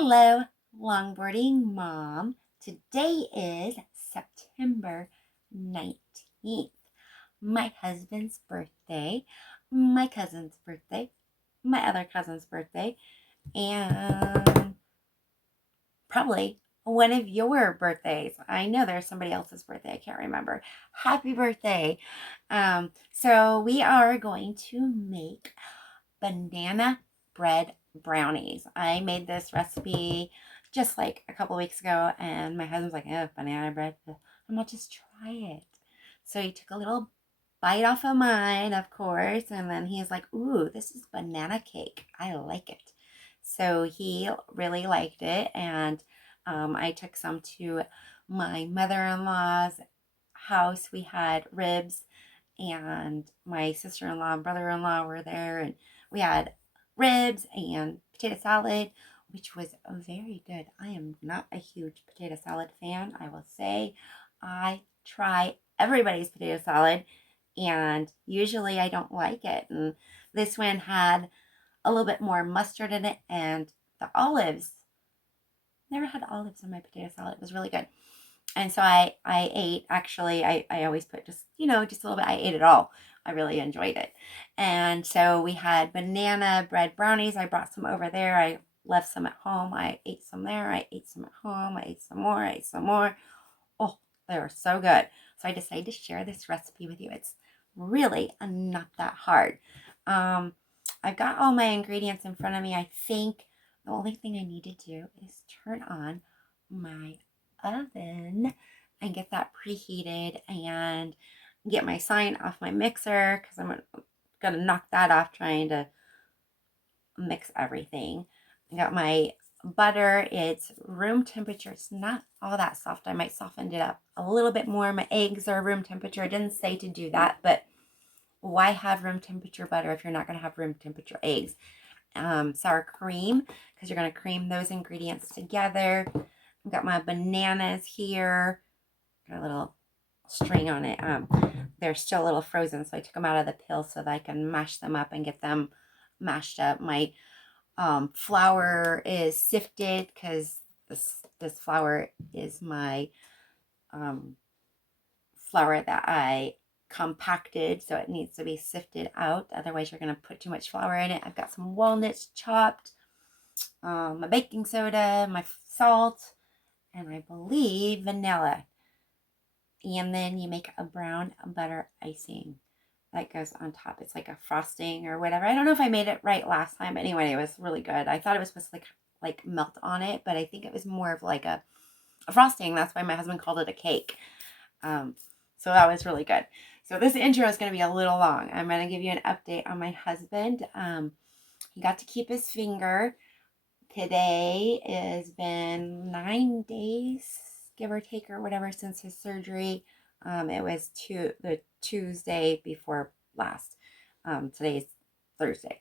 Hello, longboarding mom. Today is September 19th. My husband's birthday, my cousin's birthday, my other cousin's birthday, and probably one of your birthdays. I know there's somebody else's birthday. I can't remember. Happy birthday. So we are going to make banana bread brownies. I made this recipe just like a couple weeks ago, and my husband's like, oh, banana bread. I'm gonna just try it. So he took a little bite off of mine, of course, and then he's like, ooh, this is banana cake. I like it. So he really liked it, and I took some to my mother-in-law's house. We had ribs, and my sister-in-law and brother-in-law were there, and we had ribs and potato salad, which was very good. I am not a huge potato salad fan, I will say. I try everybody's potato salad, and usually I don't like it. And this one had a little bit more mustard in it, and the olives. Never had olives in my potato salad. It was really good. And so I ate, actually, I always put just, just a little bit. I ate it all. I really enjoyed it. And so we had banana bread brownies. I brought some over there. I left some at home. I ate some there. I ate some at home. I ate some more. I ate some more. Oh, they were so good. So I decided to share this recipe with you. It's really not that hard. I've got all my ingredients in front of me. I think the only thing I need to do is turn on my oven and get that preheated and get my sign off my mixer, because I'm gonna knock that off trying to mix everything. I got my butter. It's room temperature. It's not all that soft. I might soften it up a little bit more. My eggs are room temperature. I didn't say to do that, but why have room temperature butter if you're not going to have room temperature eggs? Sour cream, because you're going to cream those ingredients together. I've got my bananas here. Got a little string on it. They're still a little frozen, so I took them out of the pill so that I can mash them up and get them mashed up. My flour is sifted, because this flour is my flour that I compacted, so it needs to be sifted out. Otherwise, you're going to put too much flour in it. I've got some walnuts chopped, my baking soda, my salt, and I believe vanilla. And then you make a brown butter icing that goes on top. It's like a frosting or whatever. I don't know if I made it right last time, but anyway, it was really good. I thought it was supposed to like melt on it, but I think it was more of like a frosting. That's why my husband called it a cake. So that was really good. So this intro is going to be a little long. I'm going to give you an update on my husband. He got to keep his finger. Today has been 9 days, give or take, or whatever, since his surgery. It was the Tuesday before last. Today's Thursday.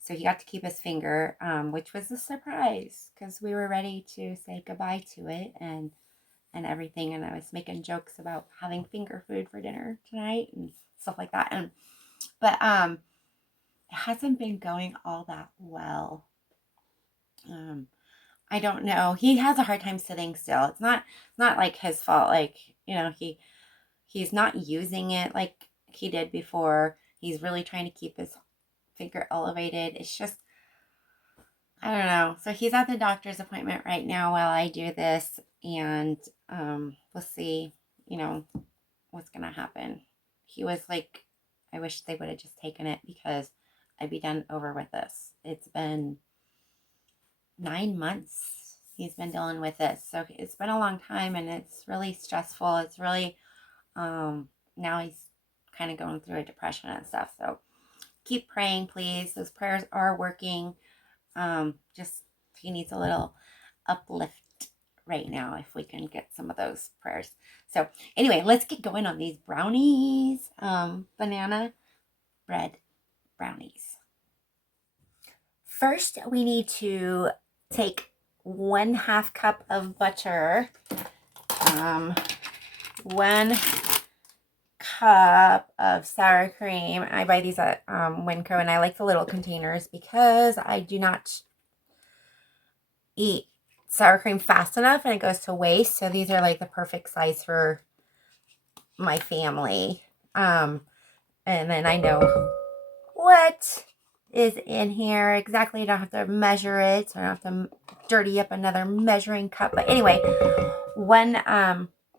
So he got to keep his finger, which was a surprise, because we were ready to say goodbye to it and everything. And I was making jokes about having finger food for dinner tonight and stuff like that. But it hasn't been going all that well. I don't know. He has a hard time sitting still. It's not like his fault. Like, he's not using it like he did before. He's really trying to keep his finger elevated. It's just, I don't know. So he's at the doctor's appointment right now while I do this, and we'll see, what's gonna happen. He was like, I wish they would have just taken it, because I'd be done over with this. It's been 9 months he's been dealing with this, so it's been a long time, and it's really stressful. It's really now he's kind of going through a depression and stuff. So keep praying, please. Those prayers are working. Just he needs a little uplift right now, if we can get some of those prayers. So anyway, let's get going on these brownies. Banana bread brownies. First, we need to take 1/2 cup of butter, 1 cup of sour cream. I buy these at Winco, and I like the little containers because I do not eat sour cream fast enough and it goes to waste. So these are like the perfect size for my family. And then I know what is in here exactly. You don't have to measure it, so I don't have to dirty up another measuring cup. But anyway, 1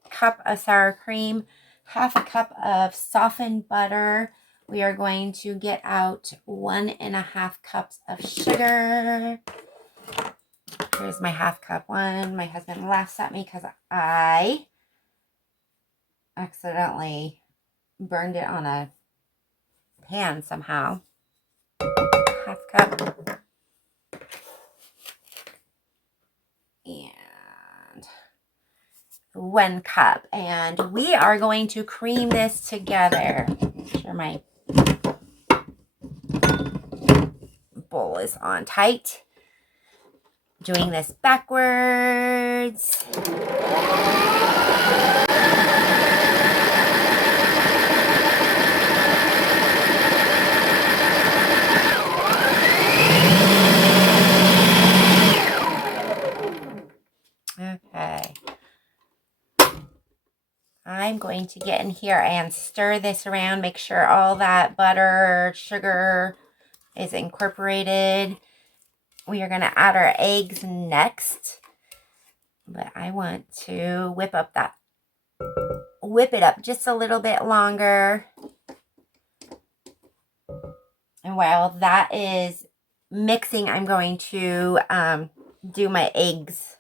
cup of sour cream, 1/2 cup of softened butter. We are going to get out 1.5 cups of sugar. Here's my 1/2 cup one. My husband laughs at me because I accidentally burned it on a pan somehow. 1/2 cup. And 1 cup. And we are going to cream this together. Make sure my bowl is on tight. Doing this backwards. Okay. I'm going to get in here and stir this around. Make sure all that butter, sugar is incorporated. We are going to add our eggs next. But I want to whip it up just a little bit longer. And while that is mixing, I'm going to do my eggs.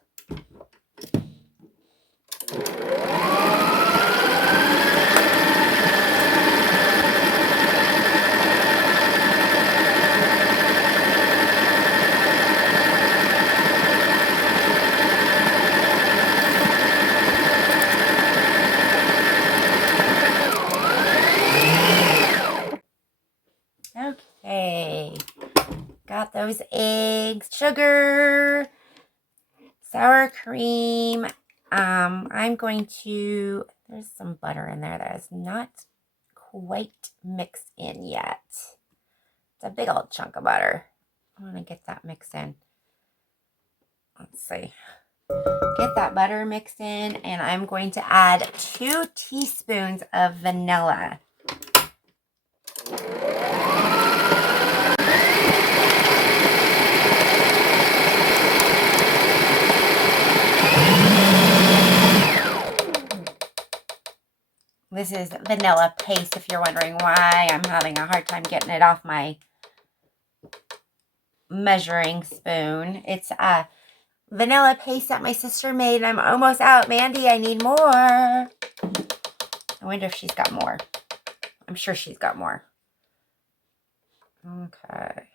Okay, got those eggs, sugar, sour cream. I'm going to, there's some butter in there that is not quite mixed in yet. It's a big old chunk of butter. I want to get that mixed in. Let's see. Get that butter mixed in, and I'm going to add 2 teaspoons of vanilla. This is vanilla paste, if you're wondering why I'm having a hard time getting it off my measuring spoon. It's a vanilla paste that my sister made, and I'm almost out. Mandy, I need more. I wonder if she's got more. I'm sure she's got more. Okay.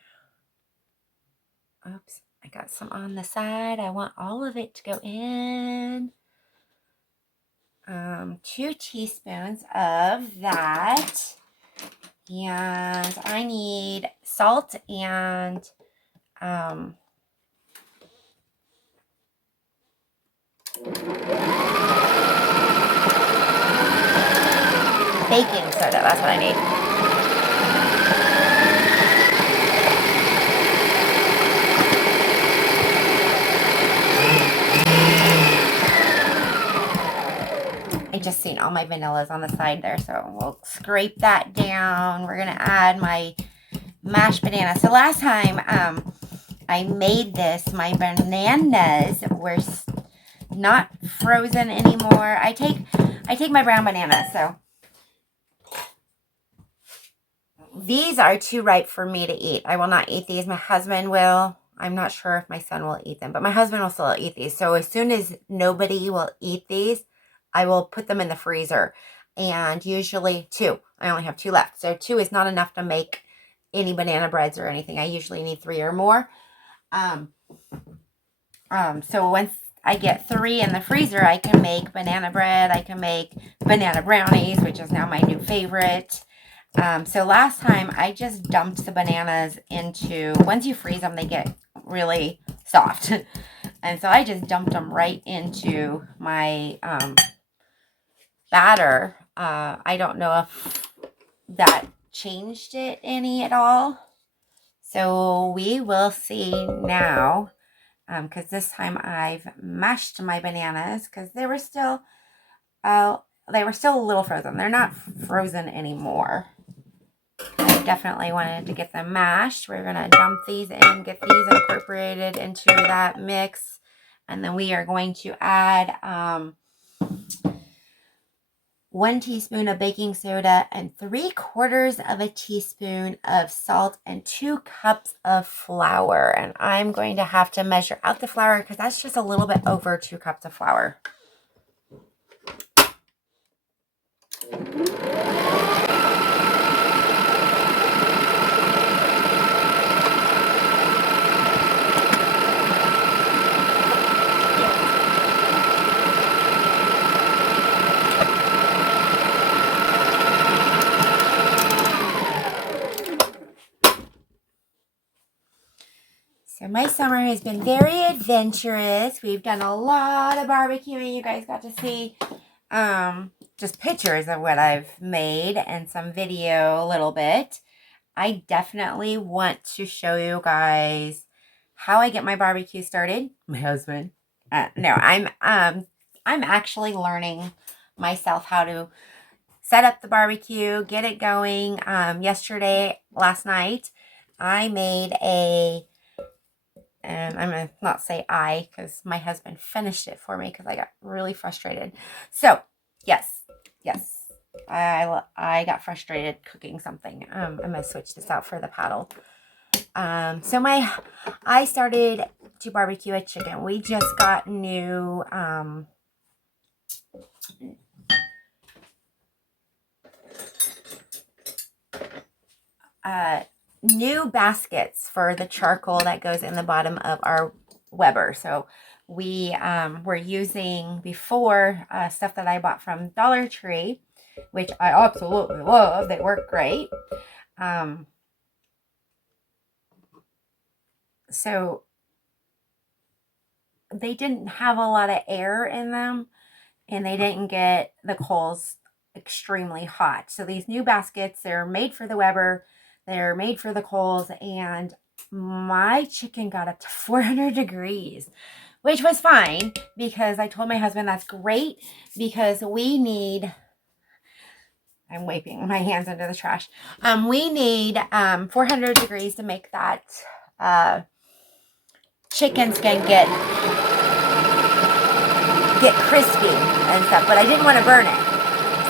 Oops, I got some on the side. I want all of it to go in. 2 teaspoons of that. And I need salt and baking soda. That's what I need. I just seen all my vanillas on the side there, so we'll scrape that down. We're gonna add my mashed banana. So last time I made this, my bananas were not frozen anymore. I take my brown bananas, so these are too ripe for me to eat. I will not eat these. My husband will. I'm not sure if my son will eat them, but my husband will still eat these. So as soon as nobody will eat these, I will put them in the freezer. And usually 2. I only have 2 left. So 2 is not enough to make any banana breads or anything. I usually need 3 or more. So once I get 3 in the freezer, I can make banana bread. I can make banana brownies, which is now my new favorite. So last time I just dumped the bananas into, once you freeze them, they get really soft. And so I just dumped them right into my batter. I don't know if that changed it any at all. So we will see now. because this time I've mashed my bananas because they were still a little frozen. They're not frozen anymore. I definitely wanted to get them mashed. We're going to dump these in, get these incorporated into that mix. And then we are going to add 1 teaspoon of baking soda and 3/4 of a teaspoon of salt and 2 cups of flour. And I'm going to have to measure out the flour because that's just a little bit over 2 cups of flour. So my summer has been very adventurous. We've done a lot of barbecuing. You guys got to see just pictures of what I've made and some video a little bit. I definitely want to show you guys how I get my barbecue started. My husband. No, I'm actually learning myself how to set up the barbecue, get it going. Last night, I made and I'm going to not say because my husband finished it for me because I got really frustrated. So, yes, I got frustrated cooking something. I'm going to switch this out for the paddle. I started to barbecue a chicken. We just got new, new baskets for the charcoal that goes in the bottom of our Weber. So we were using before stuff that I bought from Dollar Tree, which I absolutely love. They work great. So they didn't have a lot of air in them, and they didn't get the coals extremely hot. So these new baskets, they're made for the Weber. They're made for the coals, and my chicken got up to 400 degrees, which was fine because I told my husband that's great because we need, I'm wiping my hands under the trash. We need 400 degrees to make that chicken skin get crispy and stuff, but I didn't want to burn it.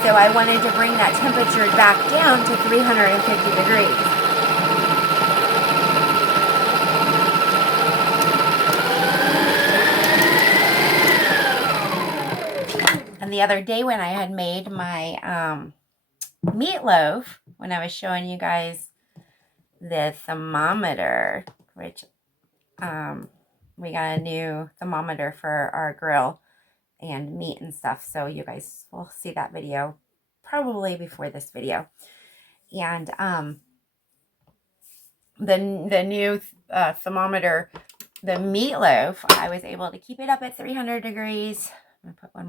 So I wanted to bring that temperature back down to 350 degrees. And the other day when I had made my meatloaf, when I was showing you guys the thermometer, which we got a new thermometer for our grill and meat and stuff, so you guys will see that video probably before this video. And the new thermometer, the meatloaf, I was able to keep it up at 300 degrees. I'm gonna put one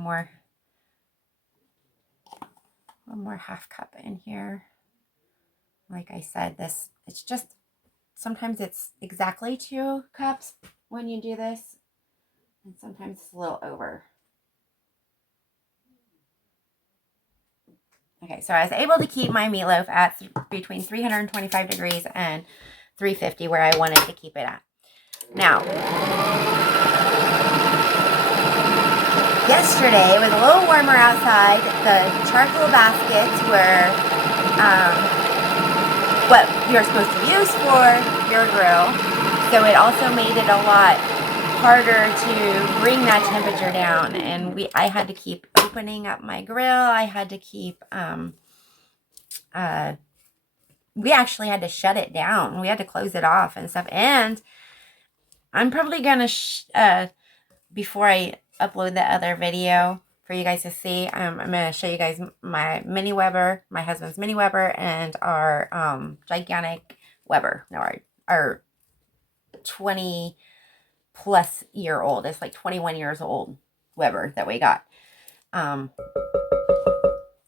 more half cup in here. Like I said, it's just, sometimes it's exactly 2 cups when you do this, and sometimes it's a little over. Okay, so I was able to keep my meatloaf at between 325 degrees and 350, where I wanted to keep it at. Now, yesterday it was a little warmer outside. The charcoal baskets were what you're supposed to use for your grill, so it also made it a lot harder to bring that temperature down, and I had to keep opening up my grill. I had to keep we actually had to shut it down. We had to close it off and stuff. And I'm probably gonna before I upload the other video for you guys to see, I'm gonna show you guys my mini Weber, my husband's mini Weber, and our gigantic Weber. No, our 20 plus year old. It's like 21 years old Weber that we got. I'm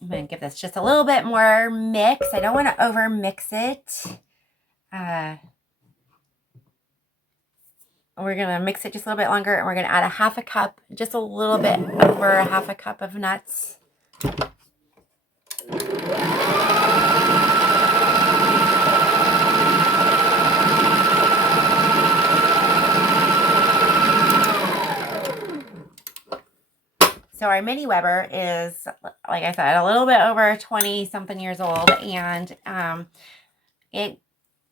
going to give this just a little bit more mix. I don't want to over mix it. We're going to mix it just a little bit longer, and we're going to add a half a cup, just a little bit over a half a cup of nuts. So our mini Weber is, like I said, a little bit over 20 something years old, and it,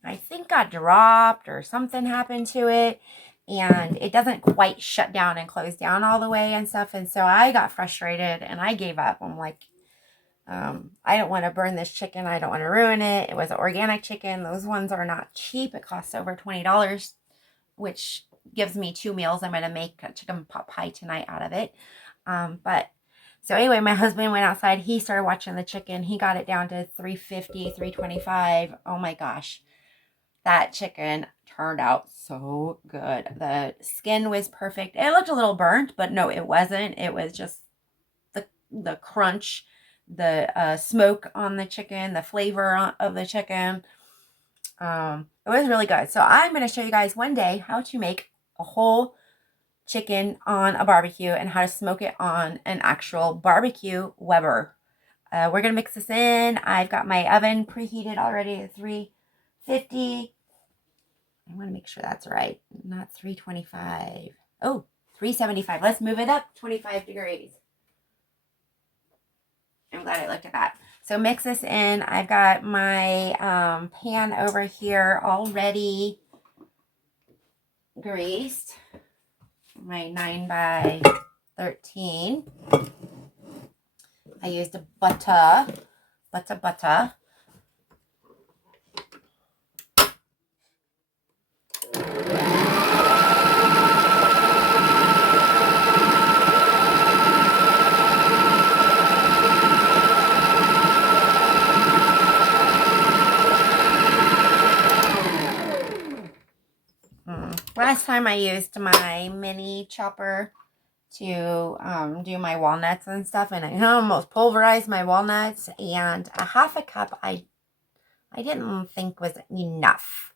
I think, got dropped or something happened to it, and it doesn't quite shut down and close down all the way and stuff. And so I got frustrated and I gave up. I'm like, I don't want to burn this chicken. I don't want to ruin it. It was an organic chicken. Those ones are not cheap. It costs over $20, which gives me 2 meals. I'm going to make a chicken pot pie tonight out of it. So anyway, my husband went outside. He started watching the chicken. He got it down to 350, 325. Oh my gosh. That chicken turned out so good. The skin was perfect. It looked a little burnt, but no, it wasn't. It was just the crunch, the smoke on the chicken, the flavor of the chicken. It was really good. So I'm going to show you guys one day how to make a whole chicken on a barbecue and how to smoke it on an actual barbecue Weber. We're going to mix this in. I've got my oven preheated already at 350. I want to make sure that's right. Not 325. Oh, 375. Let's move it up 25 degrees. I'm glad I looked at that. So mix this in. I've got my pan over here already greased. My 9x13. I used a butter. Last time I used my mini chopper to do my walnuts and stuff, and I almost pulverized my walnuts, and a half a cup I didn't think was enough.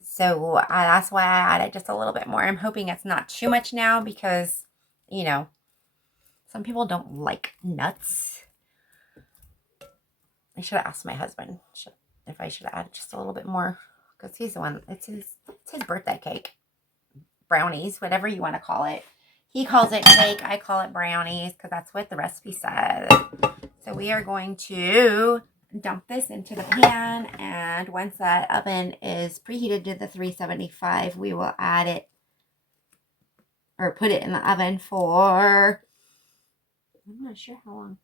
So that's why I added just a little bit more. I'm hoping it's not too much now because, you know, some people don't like nuts. I should have asked my husband if I should add just a little bit more, because he's the one, it's his birthday cake. Brownies, whatever you want to call it. He calls it cake. I call it brownies because that's what the recipe says. So we are going to dump this into the pan, and once that oven is preheated to the 375, we will add it, or put it in the oven for, I'm not sure how long.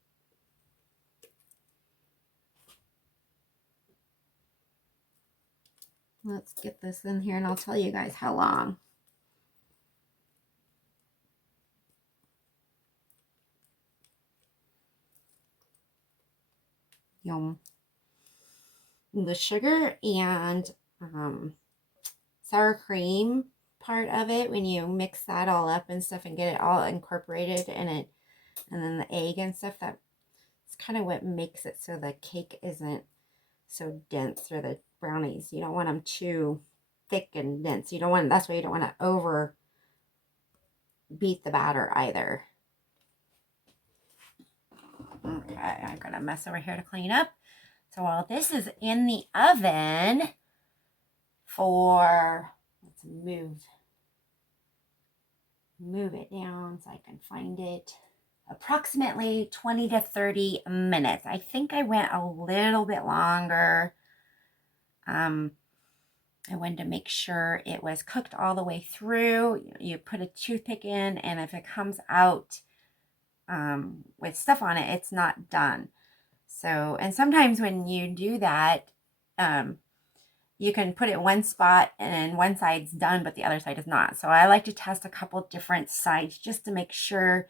Let's get this in here and I'll tell you guys how long. Yum. The sugar and sour cream part of it, when you mix that all up and stuff and get it all incorporated in it, and then the egg and stuff, that's kind of what makes it so the cake isn't so dense, or the brownies. You don't want them too thick and dense. You don't want, that's why you don't want to over beat the batter either. Okay, I'm going to mess over here to clean up. So while this is in the oven for, let's move it down so I can find it, approximately 20 to 30 minutes. I think I went a little bit longer. I wanted to make sure it was cooked all the way through. You put a toothpick in, and if it comes out with stuff on it, it's not done. So, and sometimes when you do that, you can put it in one spot and one side's done, but the other side is not. So I like to test a couple different sides just to make sure.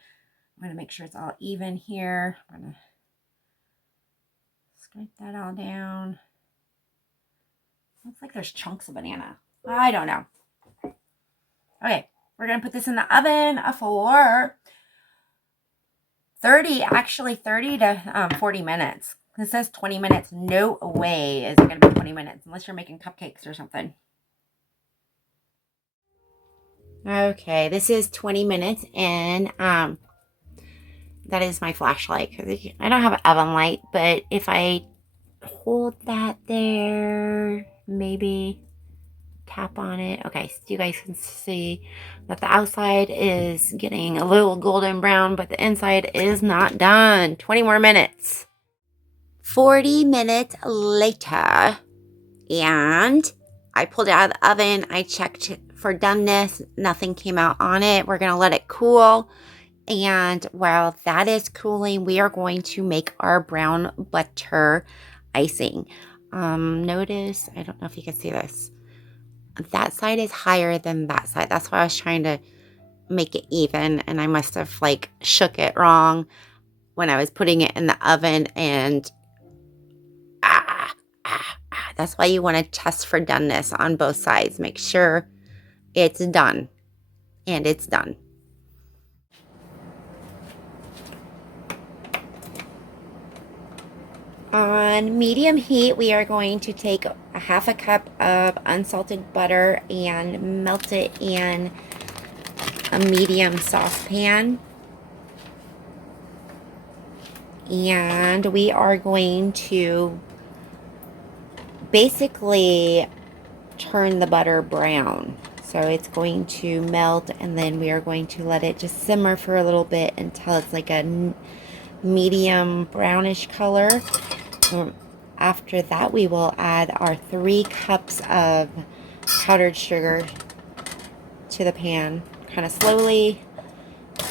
I'm going to make sure it's all even here. I'm going to scrape that all down. Looks like there's chunks of banana. I don't know. Okay, we're going to put this in the oven for 30 to 40 minutes. It says 20 minutes. No way is it going to be 20 minutes unless you're making cupcakes or something. Okay, this is 20 minutes and that is my flashlight. I don't have an oven light, but if I hold that there, maybe tap on it. Okay, so you guys can see that the outside is getting a little golden brown, but the inside is not done. 20 more minutes. 40 minutes later, and I pulled it out of the oven. I checked for doneness. Nothing came out on it. We're going to let it cool. And while that is cooling, we are going to make our brown butter icing. Notice, I don't know if you can see this. That side is higher than that side. That's why I was trying to make it even. And I must have like shook it wrong when I was putting it in the oven. And that's why you want to test for doneness on both sides. Make sure it's done. And it's done. On medium heat, we are going to take a half a cup of unsalted butter and melt it in a medium saucepan. And we are going to basically turn the butter brown. So it's going to melt, and then we are going to let it just simmer for a little bit until it's like a medium brownish color. After that, we will add our 3 cups of powdered sugar to the pan. Kind of slowly.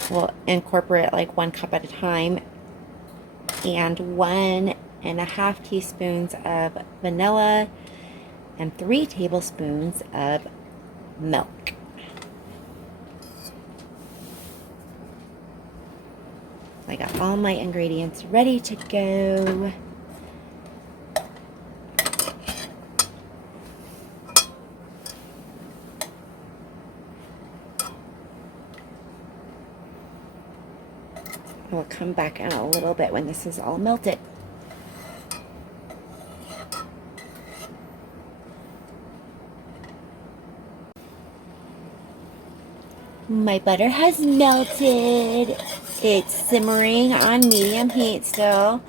We'll incorporate like 1 cup at a time. And 1.5 teaspoons of vanilla and 3 tablespoons of milk. I got all my ingredients ready to go. We'll come back in a little bit when this is all melted. My butter has melted. It's simmering on medium heat still.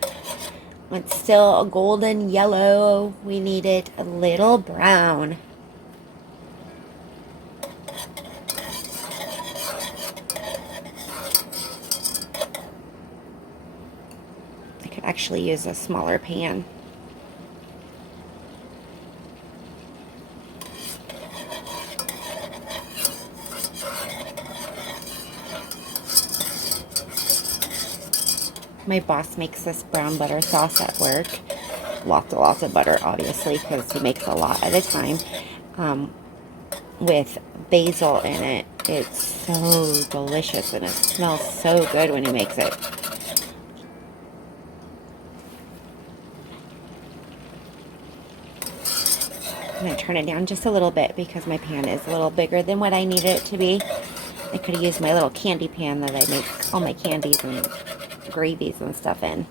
It's still a golden yellow. We need it a little brown. I could actually use a smaller pan. My boss makes this brown butter sauce at work. Lots of butter, obviously, because he makes a lot at a time. With basil in it. It's so delicious, and it smells so good when he makes it. I'm going to turn it down just a little bit because my pan is a little bigger than what I need it to be. I could have used my little candy pan that I make all my candies and gravies and stuff in.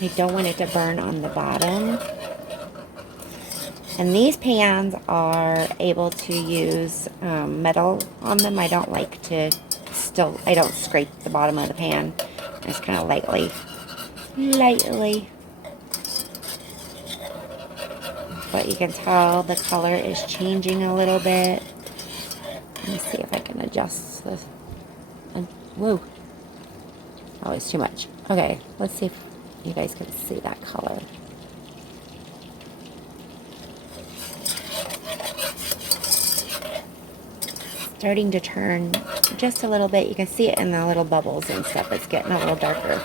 I don't want it to burn on the bottom. And these pans are able to use metal on them. I don't like to I don't scrape the bottom of the pan. Just kind of lightly. But you can tell the color is changing a little bit. Let me see if I can adjust this. Whoa. Oh, it's too much. Okay, let's see if you guys can see that color. Starting to turn just a little bit. You can see it in the little bubbles and stuff. It's getting a little darker.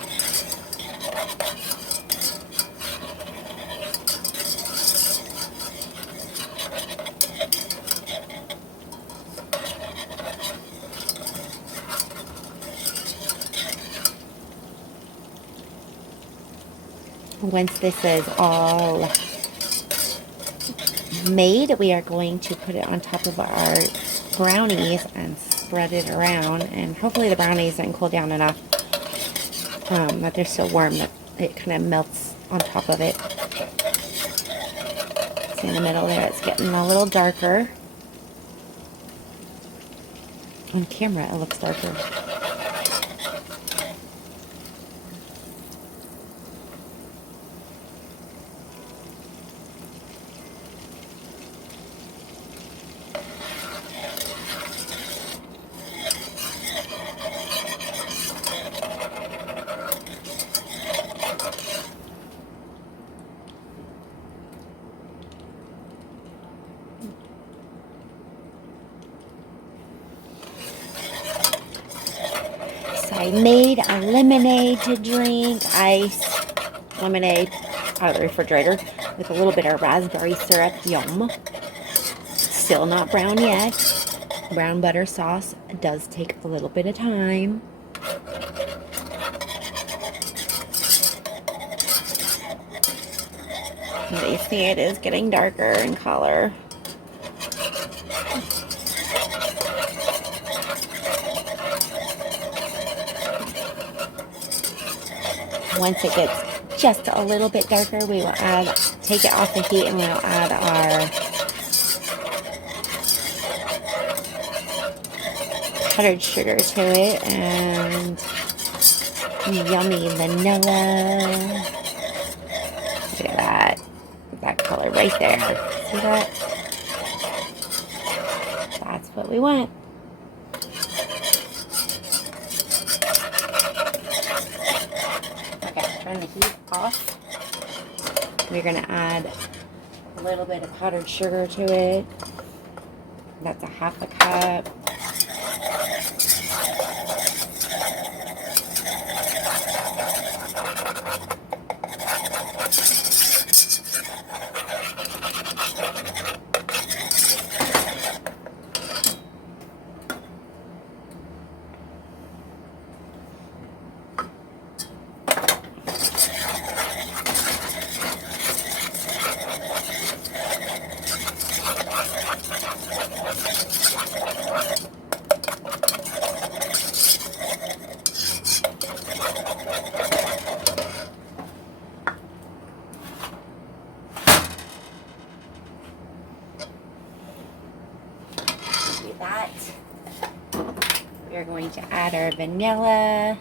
Once this is all made, we are going to put it on top of our brownies and spread it around. And hopefully the brownies didn't cool down enough that they're still warm, that it kind of melts on top of it. See in the middle there, it's getting a little darker. On camera, it looks darker. I made a lemonade to drink, ice lemonade out of the refrigerator with a little bit of raspberry syrup. Yum. Still not brown yet. Brown butter sauce does take a little bit of time. And you see it is getting darker in color. Once it gets just a little bit darker, we will take it off the heat, and we'll add our powdered sugar to it and yummy vanilla. Look at that color right there. See that? That's what we want. Turn the heat off. We're going to add a little bit of powdered sugar to it. That's a half a cup. That. We're going to add our vanilla.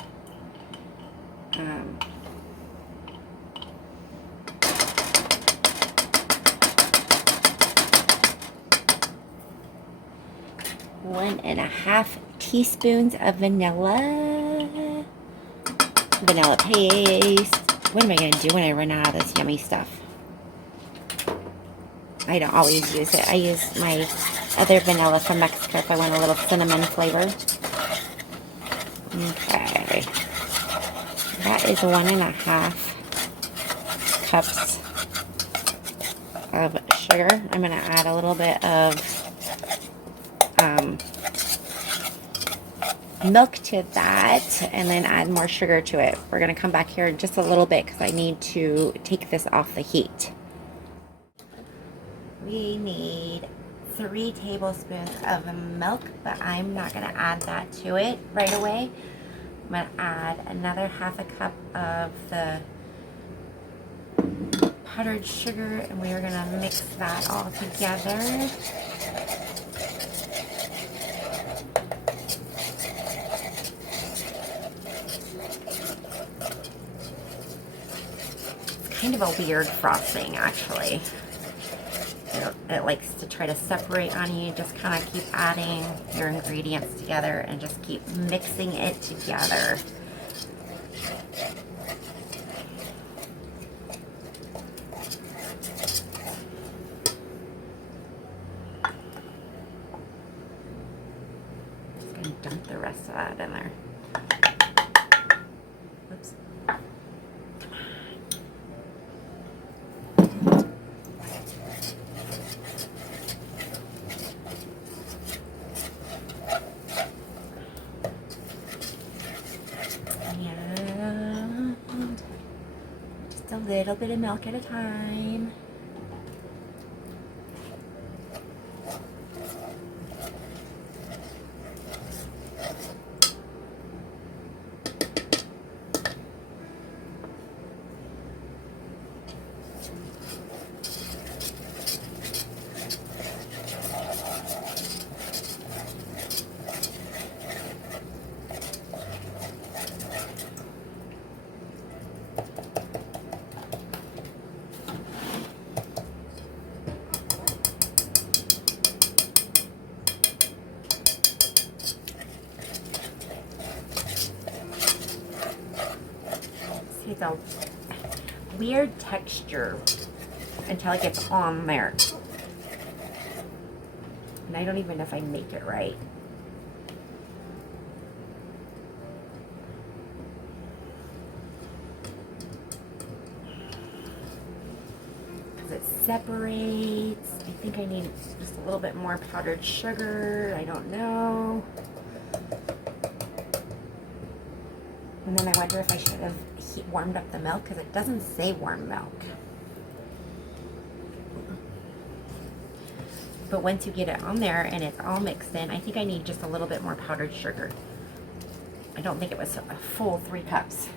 One and a half teaspoons of vanilla paste. What am I going to do when I run out of this yummy stuff? I don't always use it. I use my other vanilla from Mexico if I want a little cinnamon flavor. Okay. That is 1.5 cups of sugar. I'm going to add a little bit of milk to that, and then add more sugar to it. We're going to come back here in just a little bit because I need to take this off the heat. We need 3 tablespoons of milk, but I'm not going to add that to it right away. I'm going to add another half a cup of the powdered sugar, and we are going to mix that all together. It's kind of a weird frosting, actually. It likes to try to separate on you. Just kind of keep adding your ingredients together and just keep mixing it together. Just going to dump the rest of that in there. Oops. A little bit of milk at a time. It's a weird texture until it gets on there. And I don't even know if I make it right. Because it separates. I think I need just a little bit more powdered sugar. I don't know. And then I wonder if I should have warmed up the milk, because it doesn't say warm milk. But once you get it on there and it's all mixed in, I think I need just a little bit more powdered sugar. I don't think it was a full 3 cups.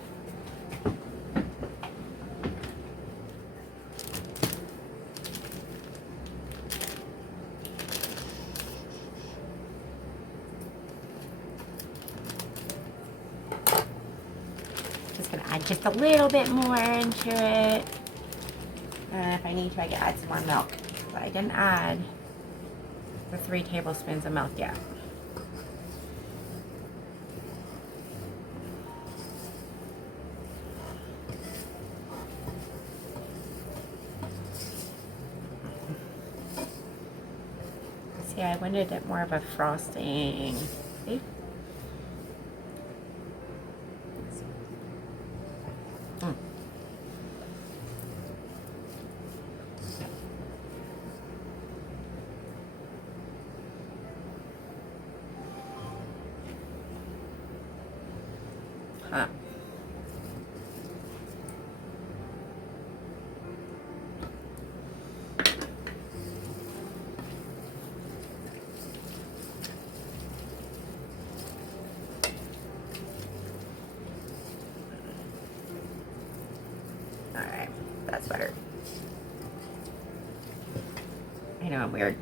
Just gonna add just a little bit more into it. And if I need to, I can add some more milk. But I didn't add the 3 tablespoons of milk yet. See, I wanted it more of a frosting. See? Huh. Alright, that's better. I know I'm weird.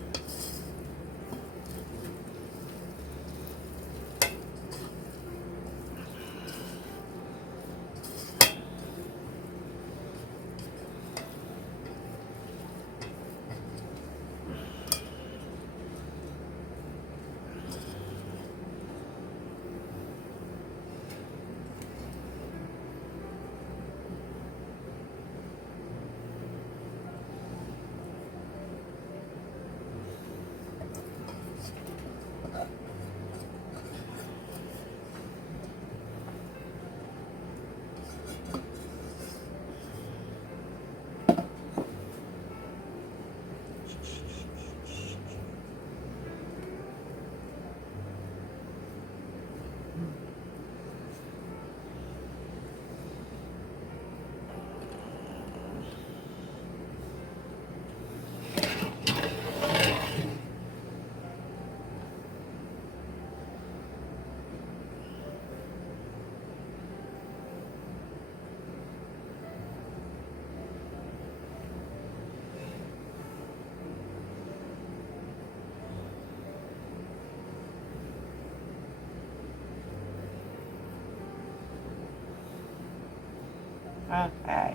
Okay.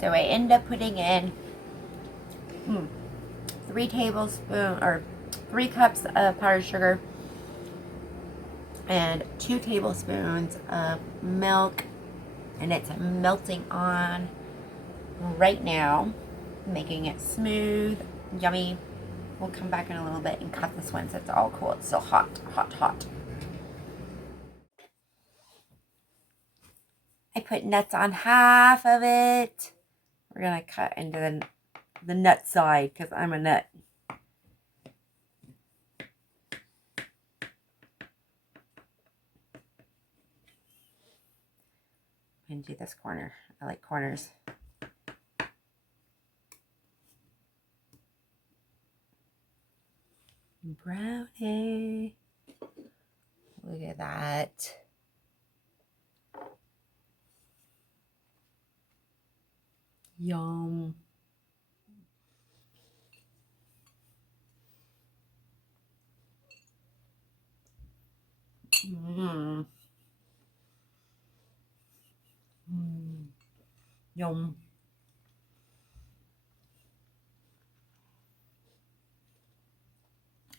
So I end up putting in 3 cups of powdered sugar and 2 tablespoons of milk, and it's melting on right now, making it smooth, yummy. We'll come back in a little bit and cut this one so it's all cool. It's still hot, hot, hot. I put nuts on half of it. We're gonna cut into the nut side because I'm a nut. And do this corner. I like corners. Brownie. Look at that. Yum. Mmm. Mm. Yum.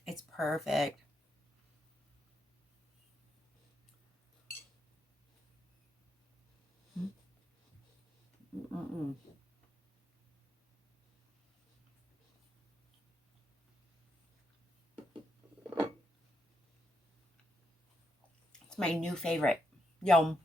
It's perfect. It's my new favorite. Yum.